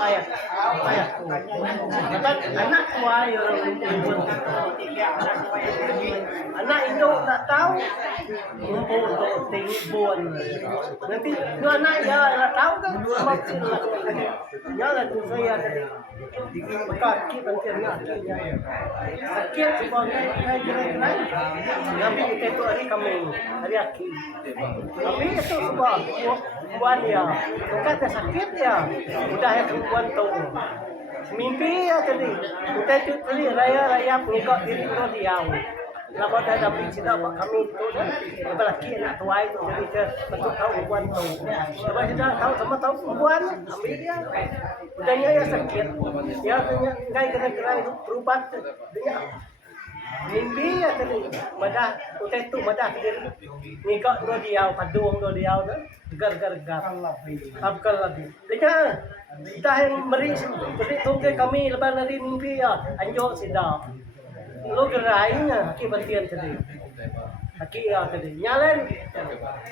Payah, payah. Dapat anak tua yang anak induk tak tahu untuk telefon. Nanti dua anak ya tak tahu kan maksud ya lah tu saya tadi bekas kit nanti sakit sebab saya kira-kira tapi kita tu hari kami hari akhir tapi itu sebab buat ya kata sakit ya udah ya keluar tu mimpi ya tadi kita tu tadi raya pengikut diri tu diam Lepas dah dapat cerita pak kami tu dah lelaki anak tua itu jadi dia betul tahu perempuan tu. Lepas kita tahu sama tahu perempuan ambil dia. Udahnya ya sakit. Ya tanya kira-kira itu berubat dia. Mimpi ya tadi madah utai tu madah dia ni kau dua dia padung dua dia tu gar-gar apkal lagi. Dia dah yang meri jadi tunggu kami lepas dari mimpi ya anjur sidap. Lo gerainya aki batian tadi. Aki ya tadi. Nyalain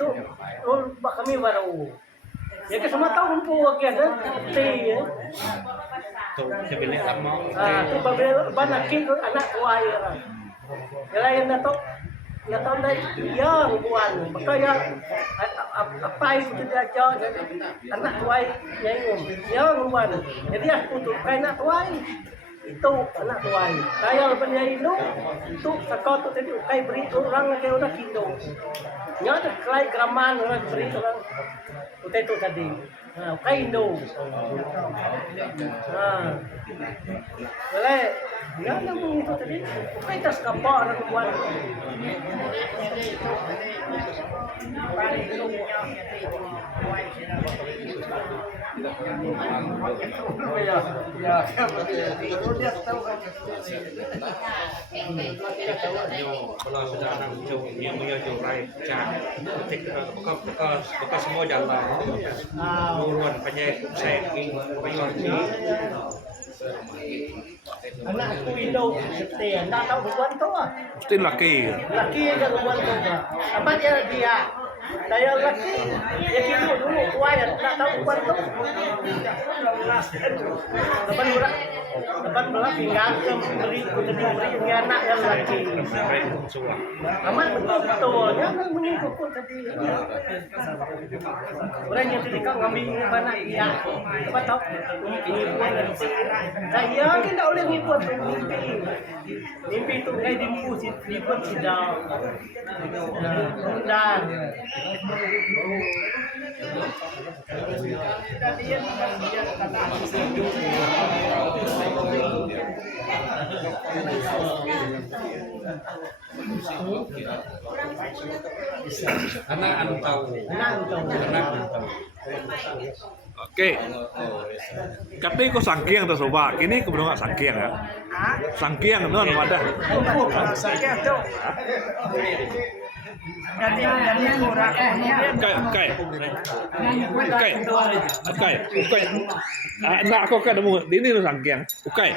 tu lo kami baru. Ya ke sama tahu pun aki ada. Ti ya. Tu sebenarnya sama. Tu babel ban aki anak tua ya. Nyalain dato. Ya tahu dah ya buan. Maka ya apa itu dia ajar anak tua yang ya buan. Jadi aku tu anak tua itu anak tuai. Saya lepas dia itu sekolah tu tadi kai beri orang ke orang kindo. Nya ada kelai graman orang beri orang itu tadi. Kai Indo. Boleh. Ya namun itu tadi kai tas kapal orang buat. Kalau sudah anak jauh yang menjauh rai cak, bekas semua jalan. Nuruan penyakit saya penyuar Anak aku Indo setia, tak tahu buat tu ah. Mesti laki. Laki yang buat tu ah. Apa dia? Saya laki, dia kira dulu tua ya, tak tahu buat tu. Depan belah pinggang ke beri anak yang laki. Amat betul, jangan mengikut tadi. Orang yang tadi kau ngambil banyak dia, apa tahu? Ini buat saya kan tak boleh ngikut mimpi tu kayak dimpu ikut sidang dan anak antau. Oke. Tapi kok sangkiang atau soba? Ini kebetulan nggak sangkiang ya? Sangkiang non wadah. Sangkiang tu. Jadi kurang. Ukai. Nak aku kan nemu ini tu sangkiang. Ukai.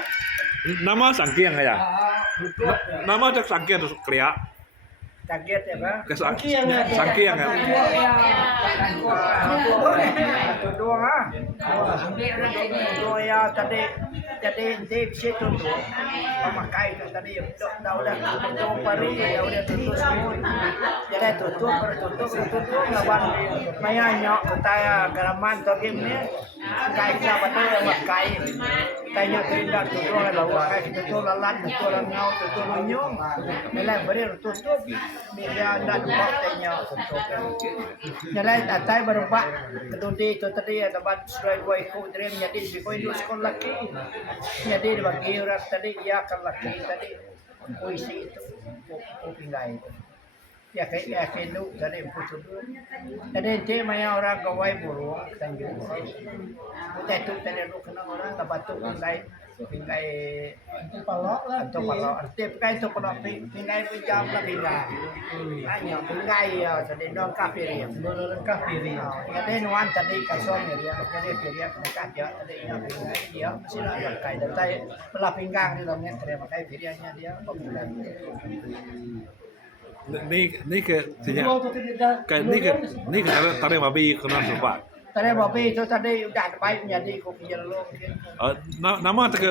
Nama sangkiang ya? Nama cak sangkiang tu kriak. Kaget ya bang. Sangkiang ya. Dua ah. Dua ya tadi di situ tu pemakai tu tadi dah udah tutup pari dah udah tutup semua. Jadi tutup lawan maya nyok kaya garaman tu game ni kai kita betul makai. Tanya terindah tutup lawan kai tutup lalat tutup langau tutup lunyung. Nilai beri tutup media dan buat tanya tutup. Jadi tatai berubah kedudi itu tadi ada bad surai gua ikut dream jadi bikoi dulu sekolah lagi. Jadi bagi orang tadi ia akan laki tadi puisi itu pinggai itu. Ya kayak kenu tadi putus dulu. Tadi dia maya orang gawai burung tanjung. Kita itu tadi lu kena orang dapat tu pinggai palok lah. Itu palok. Arti pinggai itu kalau pinggai pinjam lah pinggai. Hanya pinggai ya tadi non kafiri. Non kafiri. Jadi nuan tadi kasong dia. Jadi dia mereka dia tadi pinggai dia mesti ada kai. Tapi belah pinggang di dalamnya terima kai pilihannya dia pembulan. Ni ke kayak ni ke tarik babi kena soba. Tadi babi tu tadi udah baik jadi kopi jalur. Nama tak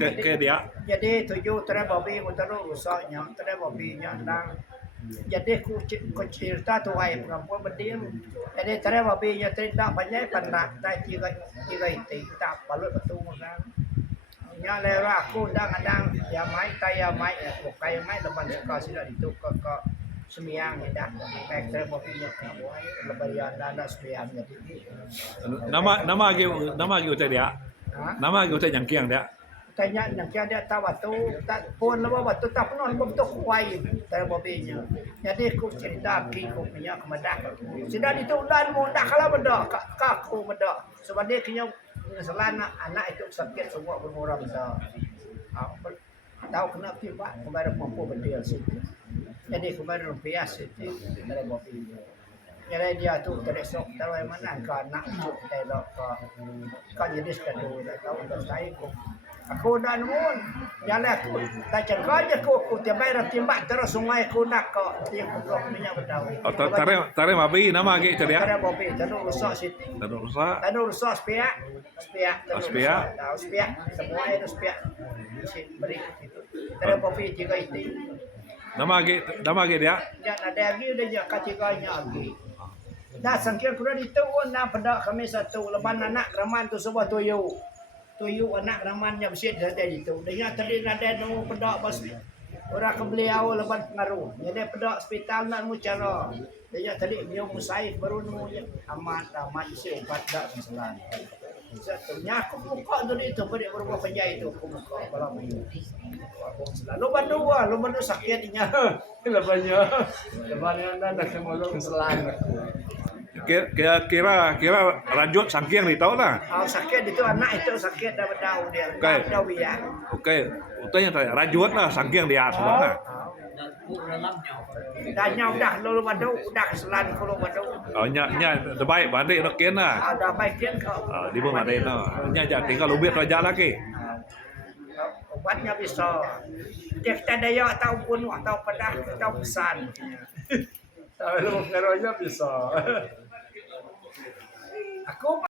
ke dia. Jadi tujuh tadi babi mutero rusaknya, tadi babi nya nang. Jadi ku cerita tu ai perempuan berdiem. Jadi tadi babi nya cerita banyak pandak tai tiga itu tak balut betul kan. Nya lera aku kadang ya mai tai ya mai kai mai depan suka sudah itu ke sembiang dah karakter mobilnya lebaran dan sembiang jadi nama lagi utai dia. Nama lagi utai jangkiang dia. tanya yang dia tahu tu tak pun lepas waktu tak pun betul kuai dari mobilnya jadi aku cerita aku punya kemedah sudah ditulan mu dah kalau benda kaku benda sebab dia punya selana anak itu sakit semua bermurah besar tahu kena tiba kepada mampu berdiri situ jadi kepada rupiah situ dari mobil jadi dia tu teresok tahu mana ke anak tu telok ke jadi sekadar tahu dah saya aku dah nun jalan aku tak cakap je aku tiba timbak terus sungai aku nak ke dia blok minyak berdau tare mabi nama lagi tu dia. Tare mobil tanur rusak situ tanur rusak spiak semua itu spiak beri itu tare mobil juga itu nama lagi dia. Ya ada lagi udah je katiganya lagi. Dah sangkir kuda itu na pada kami satu leban anak raman tu sebuah tuyul anak ramannya bersih dari itu. Dia tadi ada no pedak bas orang ke beliau leban pengaruh. Jadi pedak hospital nak mu cara. Dia tadi dia musaif baru no amat isi ubat dak masalah. Satunya aku buka tu itu pada berubah kerja itu aku buka balam itu. Leban dua sakitnya. Lebannya dah semua selang. Kira rajut sangkiang di tahu lah. Sakit itu anak itu sakit dah berdau dia. Dah biar. Okey, utanya tanya rajut lah sangkiang dia sebenarnya. Dah nyau dah lalu badu dah selan kalau badu. Nya terbaik banding nak kena. Dah baik kian kau. Di bawah ada itu. Nya tinggal ubit raja lagi. Obatnya bisa. Dia kita daya tahu pun atau pedah atau pesan. Kalau ngeronya bisa. Aku